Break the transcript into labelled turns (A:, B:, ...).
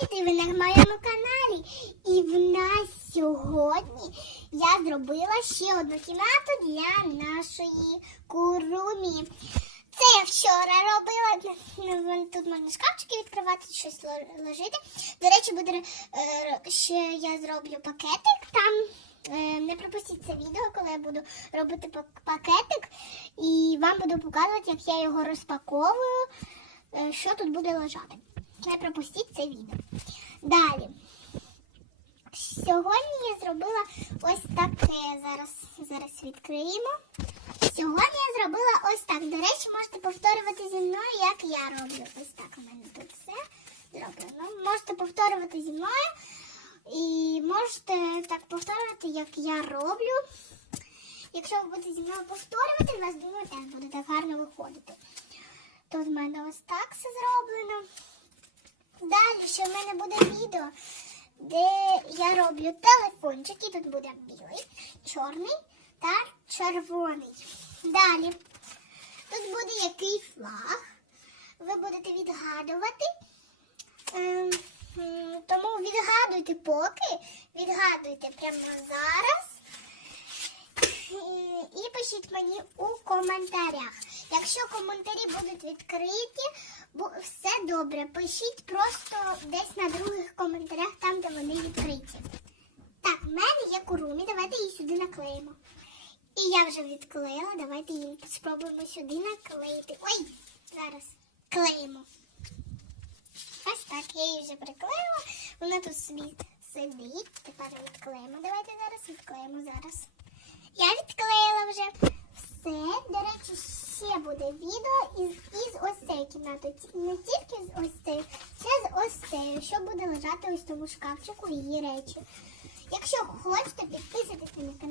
A: Ти ви на моєму каналі. І в нас сьогодні я зробила ще одну кімнату для нашої курумі. Це я вчора робила. Ну, Тут можна шкафчики відкривати, щось ло- ложити. До речі, буде е, ще я зроблю пакетик там. Е, Не пропустіть це відео, коли я буду робити пакетик, і вам буду показувати, як я його розпаковую, е, що тут буде лежати. Не пропустіть це відео. Далі. Сьогодні я зробила ось таке. Зараз, зараз відкриємо. Сьогодні я зробила ось так. До речі, можете повторювати зі мною, як я роблю. Ось так у мене тут все зроблено. Можете повторювати зі мною. І можете так повторювати, як я роблю. Якщо ви будете зі мною повторювати, у вас думаю, теж буде так гарно виходити. Тут в мене ось так все зроблено. Далі ще в мене буде відео, де я роблю телефончики. Тут буде білий, чорний та червоний. Далі тут буде який флаг. Ви будете відгадувати. Ем, тому відгадуйте поки, відгадуйте прямо зараз. І пишіть мені у коментарях. Якщо коментарі будуть відкриті, все добре. Пишіть просто десь на других коментарях, там, де вони відкриті. Так, в мене є курумі, давайте її сюди наклеїмо. І я вже відклеїла, давайте її спробуємо сюди наклеїти. Ой, зараз клеїмо. Ось так, я її вже приклеїла. Вона тут собі сидить. Тепер відклеїмо. Давайте зараз відклеїмо зараз. Я відклеїла вже все. До речі, ще буде відео із, із ось цієї кімнати. Не тільки з ось цією, ще з ось цією, що буде лежати ось тому шкафчику її речі. Якщо хочете, підписуйтесь на мій канал